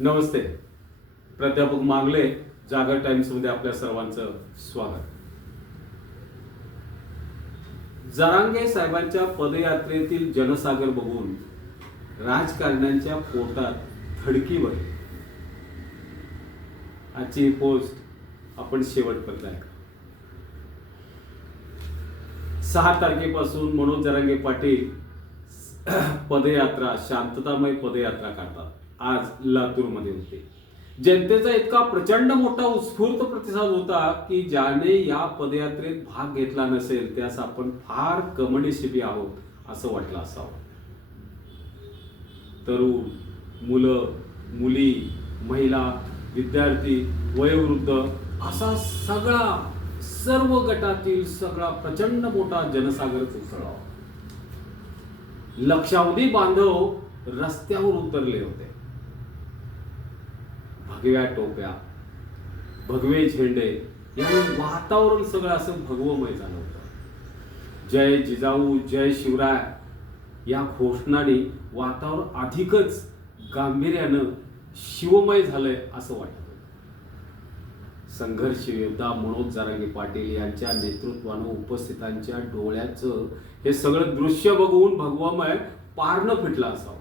नमस्ते. प्राध्यापक मागले जागर टाइम्समध्ये आपल्या सर्वांचं स्वागत. जरांगे साहेबांच्या पदयात्रेतील जनसागर बघून राजकारण्यांच्या पोटात धडकी भरली आजची ही पोस्ट आपण शेवटपर्यंत ऐका. सहा तारखेपासून मनोज जरांगे पाटील पदयात्रा शांततामय पदयात्रा काढतात. आज लातूरमध्ये होते. जनतेचा इतका प्रचंड मोठा उत्स्फूर्त प्रतिसाद होता की ज्याने या पदयात्रेत भाग घेतला नसेल त्यास आपण फार कमनिशिबी आहोत असं वाटलं असावं. तरुण मुलं मुली महिला विद्यार्थी वयोवृद्ध असा सगळा सर्व गटातील सगळा प्रचंड मोठा जनसागरच उसळावा लक्षावधी बांधव रस्त्यावर उतरले होते. भगव्या टोप्या भगवे झेंडे यामुळे वातावरण सगळं असं भगवमय झालं होतं. जय जिजाऊ जय शिवराय या घोषणाने वातावरण अधिकच गांभीर्यानं शिवमय झालंय असं वाटत. संघर्ष योद्धा मनोज जारांगे पाटील यांच्या नेतृत्वानं उपस्थितांच्या डोळ्याचं हे सगळं दृश्य बघून भगवामय पारणं फिटलं असावं.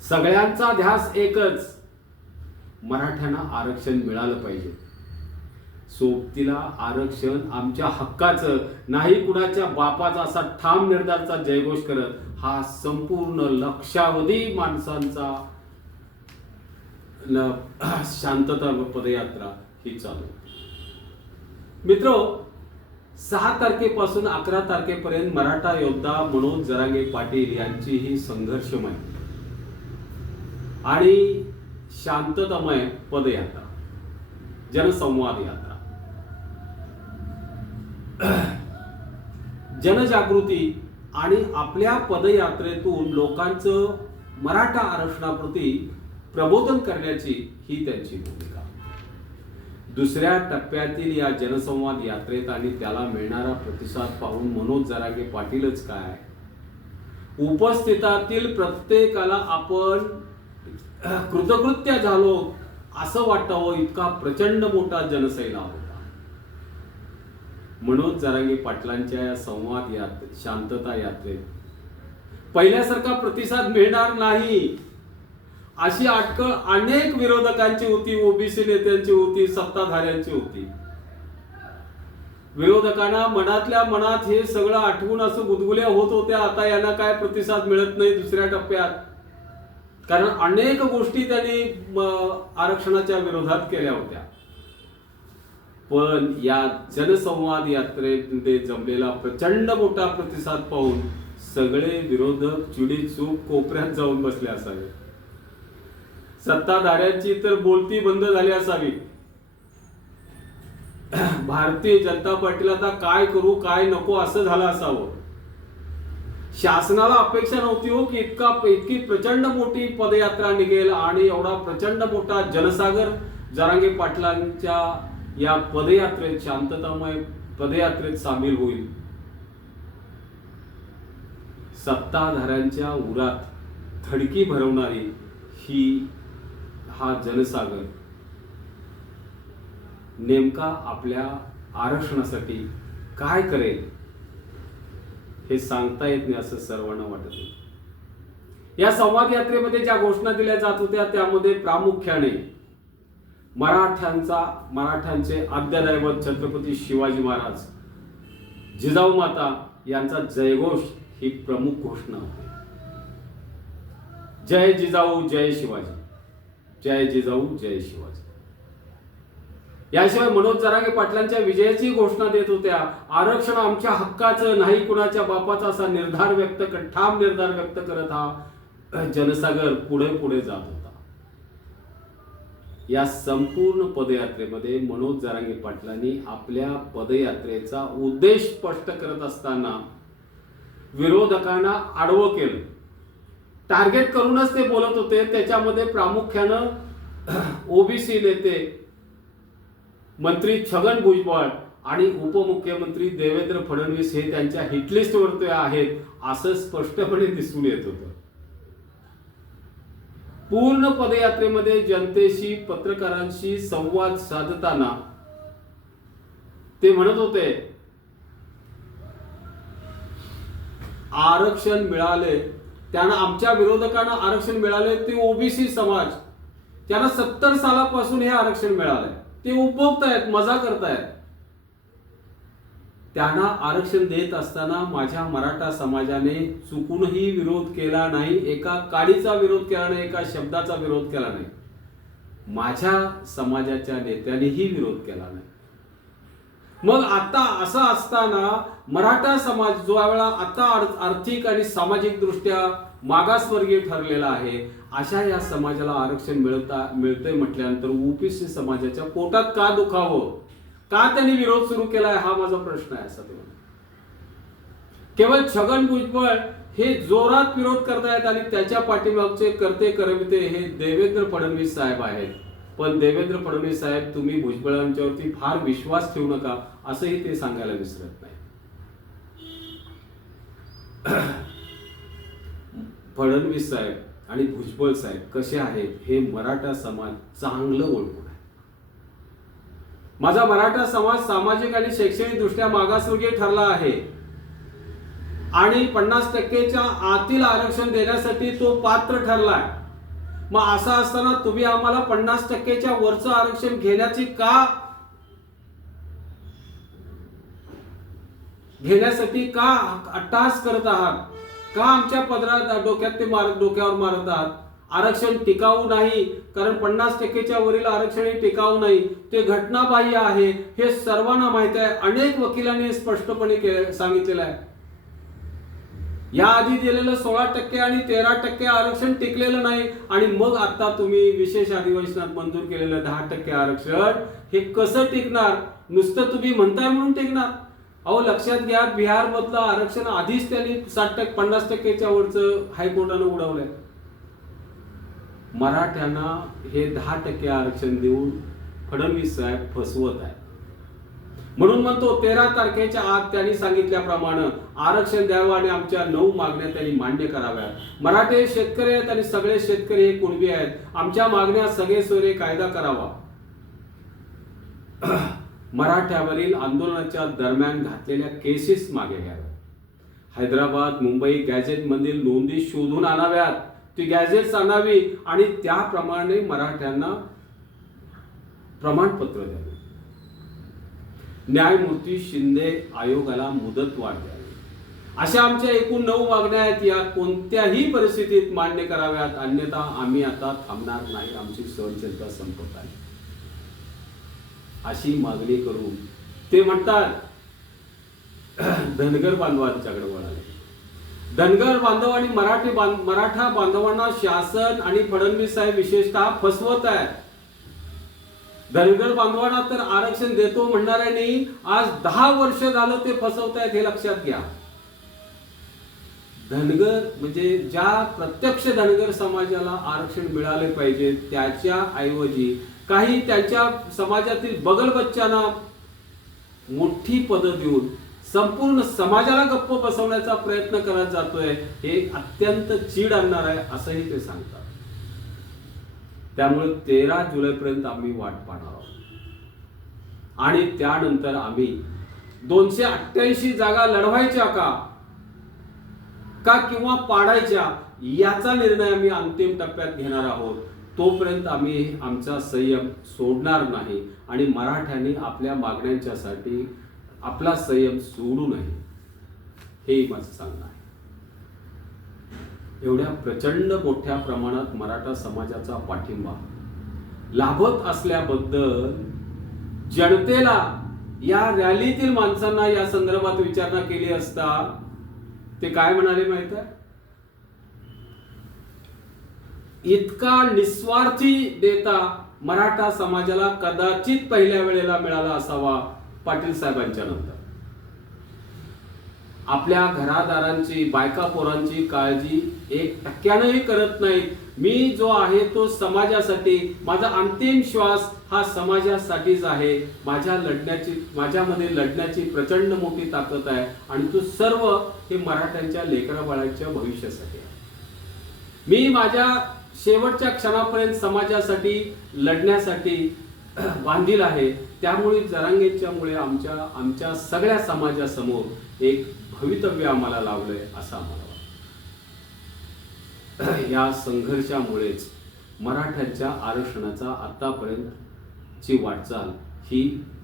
सगळ्यांचा ध्यास एकच मराठ्यांना आरक्षण मिळालं पाहिजे. सोबतीला आरक्षण आमच्या हक्काचं नाही कुणाच्या बापाचा असा ठाम निर्धारचा जयघोष करत हा संपूर्ण लक्षावधी माणसांचा शांतता व पदयात्रा ही चालू मित्र सहा तारखेपासून अकरा तारखेपर्यंत मराठा योद्धा मनोज जरांगे पाटील यांची ही संघर्षमय आणि शांततामय पदयात्रा जनसंवाद यात्रा. जनजागृती आणि आपल्या पदयात्रेतून लोकांचं मराठा आरक्षणाप्रती प्रबोधन करण्याची ही त्यांची भूमिका. दुसऱ्या टप्प्यातील या जनसंवाद यात्रेत आणि त्याला मिळणारा प्रतिसाद पाहून मनोज जरागे पाटीलच काय? उपस्थितातील प्रत्येकाला आपण कृतकृत्य झालो असं वाटावं इतका प्रचंड मोठा जनसैला होता. मनोज जरांगे पाटलांच्या या संवाद यात्रे शांतता यात्रेत पहिल्यासारखा प्रतिसाद मिळणार नाही. अशी अटकळ अनेक विरोधकांची होती ओबीसी नेत्यांची होती सत्ताधाऱ्यांची होती. विरोधकांना मनातल्या मनात हे सगळं आठवून असं गुदगुल्या होत होत्या आता यांना काय प्रतिसाद मिळत नाही दुसऱ्या टप्प्यात? कारण अनेक गोष्टी त्यांनी आरक्षणाच्या विरोधात केल्या होत्या. पण या जनसंवाद यात्रेमध्ये जमलेला प्रचंड मोठा प्रतिसाद पाहून सगळे विरोधक चुडी चूक कोपऱ्यात जाऊन बसले असावे. सत्ताधाऱ्यांची तर बोलती बंद झाली असावी. भारतीय जनता पार्टीला आता काय करू काय नको असं झालं असावं. शासनाला अपेक्षा नव्हती हो की इतका इतकी प्रचंड मोठी पदयात्रा निघेल आणि एवढा प्रचंड मोठा जनसागर जरांगे पाटलांच्या या पदयात्रेत शांततामय पदयात्रेत सामील होईल. सत्ताधाऱ्यांच्या उरात धडकी भरवणारी ही हा जनसागर नेमका आपल्या आरक्षणासाठी काय करेल? हे सांगता येत नाही असं सर्वांना वाटत होतं या संवाद यात्रेमध्ये ज्या घोषणा दिल्या जात होत्या त्यामध्ये प्रामुख्याने मराठ्यांचा मराठ्यांचे आद्यदैवत छत्रपती शिवाजी महाराज जिजाऊ माता यांचा जयघोष ही प्रमुख घोषणा होती. जय जिजाऊ जय शिवाजी. जय जिजाऊ जय शिवाजी. याशिवाय मनोज जरांगे पाटलांच्या विजयाची घोषणा देत होत्या. आरक्षण आमच्या हक्काचं नाही कुणाच्या बापाचा असा निर्धार व्यक्त कर ठाम निर्धार व्यक्त करत हा जनसागर पुढे पुढे जात होता. या संपूर्ण पदयात्रेमध्ये मनोज जरांगे पाटलांनी आपल्या पदयात्रेचा उद्देश स्पष्ट करत असताना विरोधकांना आडवं केलं. टार्गेट करूनच ते बोलत होते. त्याच्यामध्ये प्रामुख्यानं ओबीसी नेते मंत्री छगन भुजबळ आणि उपमुख्यमंत्री देवेंद्र फडणवीस हे त्यांच्या हिटलिस्टवर ते आहेत असं स्पष्टपणे दिसून येत होतं. पूर्ण पदयात्रेमध्ये जनतेशी पत्रकारांशी संवाद साधताना ते म्हणत होते आरक्षण मिळाले. त्यांना आमच्या विरोधकांना आरक्षण मिळाले ते ओबीसी समाज. त्यांना सत्तर सालापासून हे आरक्षण मिळालंय. ते उपभोगतायत मजा करतायत. त्यांना आरक्षण देत असताना माझ्या मराठा समाजाने चुकूनही विरोध केला नाही एका काडीचा विरोध केला नाही एका शब्दाचा विरोध केला नाही. माझ्या समाजाच्या नेत्यांनीही विरोध केला नाही. मग आता असं असताना मराठा समाज जो वेळा आता आर्थिक आणि सामाजिक दृष्ट्या मागासवर्गीय ठरलेला आहे अशा या समाजाला आरक्षण मिळता मिळतंय म्हटल्यानंतर ओबीसी समाजाच्या पोटात का दुखावं? का त्यांनी विरोध सुरू केलाय? हा माझा प्रश्न आहे असा केवळ छगन भुजबळ हे जोरात विरोध करतायत आणि त्याच्या पाठीमागचे करते करविते हे देवेंद्र फडणवीस साहेब आहेत. पण देवेंद्र फडणवीस साहेब तुम्ही भुजबळांच्यावरती फार विश्वास ठेवू नका असंही ते सांगायला विसरत नाही फडणवीस साहेब आणि भुजबळ साहेब कसे आहेत हे मराठा समाज चांगलं ओळखून आहे. माझा मराठा समाज सामाजिक आणि शैक्षणिक दृष्ट्या मागासवर्गीय ठरला आहे. आणि पन्नास टक्केच्या आतील आरक्षण देण्यासाठी तो पात्र ठरलाय. मग असं असताना तुम्ही आम्हाला पन्नास टक्केच्या वरचं आरक्षण घेण्याची का घेण्यासाठी का अट्टास करत आहात? का आमच्या पदरात डोक्यात ते मार डोक्यावर मारतात आरक्षण टिकाऊ नाही कारण पन्नास टक्केच्या वरील आरक्षण हे टिकाऊ नाही. ते घटनाबाह्य आहे हे सर्वांना माहीत आहे. अनेक वकिलांनी स्पष्टपणे के- सांगितलेलं आहे. या आधी दिलेलं सोळा टक्के आणि तेरा टक्के आरक्षण टिकलेलं नाही. आणि मग आता तुम्ही विशेष अधिवेशनात मंजूर केलेलं दहा टक्के आरक्षण हे कसं टिकणार? नुसतं तुम्ही म्हणताय म्हणून टिकणार. अहो लक्षात घ्या बिहार मधलं आरक्षण आधीच त्यांनी साठ टक्के पन्नास टक्केच्या वरचं हायकोर्टानं उडवलंय. मराठ्यांना हे दहा टक्के आरक्षण देऊन फडणवीस साहेब फसवत आहे म्हणून म्हणतो तेरा तारखेच्या आत त्यांनी सांगितल्याप्रमाणे आरक्षण द्यावं आणि आमच्या नऊ मागण्या त्यांनी मान्य कराव्यात. मराठे शेतकरी आहेत आणि सगळे शेतकरी हे कुणबी आहेत. आमच्या मागण्या सगळे सोरे कायदा करावा. मराठ्यावरील आंदोलनाच्या दरम्यान घातलेल्या केसेस मागे घ्याव्यात. हैदराबाद मुंबई गॅझेटमधील नोंदी शोधून आणाव्यात. ती गॅझेट्स आणावी आणि त्याप्रमाणे मराठ्यांना प्रमाणपत्र द्यावे. न्यायमूर्ती शिंदे आयोगाला मुदत वाढ द्यावी. अशा आमच्या एकूण नऊ मागण्या आहेत. या कोणत्याही परिस्थितीत मान्य कराव्यात. अन्यथा आम्ही आता थांबणार नाही. आमची सहनशीलता संपत आहे. अशी मागणी करून ते म्हणतात धनगर बांधवांच्याकडे वळाले. धनगर बांधव आणि मराठी बांध मराठा बांधवांना शासन आणि फडणवीस साहेब विशेषतः फसवत आहे धनगर बांधवांना तर आरक्षण देतो म्हणणाऱ्यांनी आज दहा वर्ष झालं ते फसवतायत हे लक्षात घ्या. धनगर म्हणजे ज्या प्रत्यक्ष धनगर समाजाला आरक्षण मिळाले पाहिजे त्याच्या ऐवजी काही त्यांच्या समाजातील बगल बच्च्यांना मोठी पदं देऊन संपूर्ण समाजाला गप्प बसवण्याचा प्रयत्न करत जातोय हे अत्यंत चीड आणणार आहे असंही ते सांगतात. त्यामुळे तेरा जुलैपर्यंत आम्ही वाट पाहणार आहोत. आणि त्यानंतर आम्ही दोनशे अठ्ठ्याऐंशी जागा लढवायच्या का? का किंवा पाडायच्या? याचा निर्णय आम्ही अंतिम टप्प्यात घेणार आहोत. तोपर्यंत आम्ही आमचा संयम सोडणार नाही आणि मराठ्यांनी आपल्या मागण्यांच्यासाठी आपला संयम सोडू नये. हे माझं सांगणं आहे. एवढ्या प्रचंड मोठ्या प्रमाणात मराठा समाजाचा पाठिंबा लाभत असल्याबद्दल जनतेला या रॅलीतील माणसांना या संदर्भात विचारणा केली असता ते काय म्हणाले माहीत आहे? इतका निस्वार्थी देता मराठा समाजाला कदाचित पहिल्या वेळेला मिळाला असावा पाटील साहेबांच्या नंतर. आपल्या घरादारांची बायका पोरांची काळजी एक टक्क्यानंही करत नाहीत. मी जो आहे तो समाजासाठी माझा अंतिम श्वास हा समाजासाठीच आहे. माझ्या लढण्याची माझ्यामध्ये लढण्याची प्रचंड मोठी ताकद आहे आणि तो सर्व हे मराठ्यांच्या लेकराबाळांच्या भविष्यासाठी आहे. मी माझ्या शेवटच्या क्षणापर्यंत समाजासाठी लढण्यासाठी बांधील आहे. त्यामुळे जरांगेच्यामुळे आमच्या आमच्या सगळ्या समाजासमोर एक भवितव्य आम्हाला लावलंय असं आम्हाला वाटतं. या संघर्षामुळेच मराठ्यांच्या आरक्षणाचा आतापर्यंतची वाटचाल ही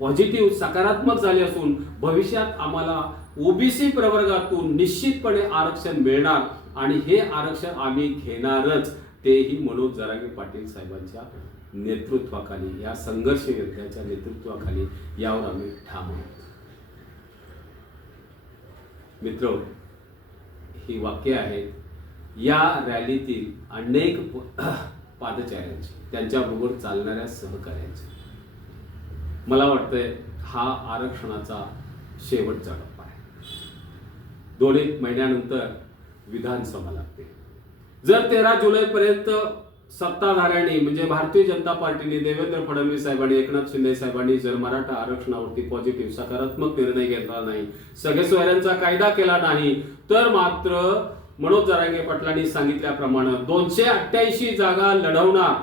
पॉझिटिव्ह सकारात्मक झाली असून भविष्यात आम्हाला ओबीसी प्रवर्गातून निश्चितपणे आरक्षण मिळणार आणि हे आरक्षण आम्ही घेणारच. तेही मनोज जरांगे पाटील साहेबांच्या नेतृत्वाखाली या संघर्ष योद्ध्याच्या नेतृत्वाखाली यावर आम्ही ठाम आहोत. मित्र ही वाक्य आहेत या रॅलीतील अनेक प- पादचाऱ्यांची त्यांच्याबरोबर चालणाऱ्या सहकाऱ्यांची. मला वाटतंय हा आरक्षणाचा शेवटचा टप्पा आहे. दोन एक महिन्यानंतर विधानसभा लागते. जर तेरा जुलैपर्यंत सत्ताधाऱ्यांनी म्हणजे भारतीय जनता पार्टीने देवेंद्र फडणवीस साहेबांनी एकनाथ शिंदे साहेबांनी जर मराठा आरक्षणावरती पॉझिटिव्ह सकारात्मक निर्णय घेतला नाही सगळे सोयऱ्यांचा कायदा केला नाही तर मात्र मनोज जरांगे पाटलांनी सांगितल्याप्रमाणे दोनशे अठ्ठ्याऐंशी जागा लढवणार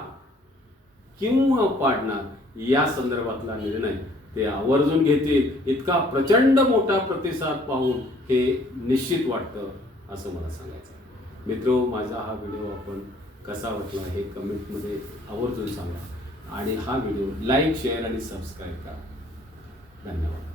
किंवा पाडणार या संदर्भातला निर्णय ते आवर्जून घेतील. इतका प्रचंड मोठा प्रतिसाद पाहून हे निश्चित वाटतं असं मला सांगायचं मित्र माझा हा व्हिडिओ आपण कसा वाटला हे कमेंटमध्ये आवर्जून सांगा. आणि हा व्हिडिओ लाईक शेअर आणि सबस्क्राईब करा. धन्यवाद.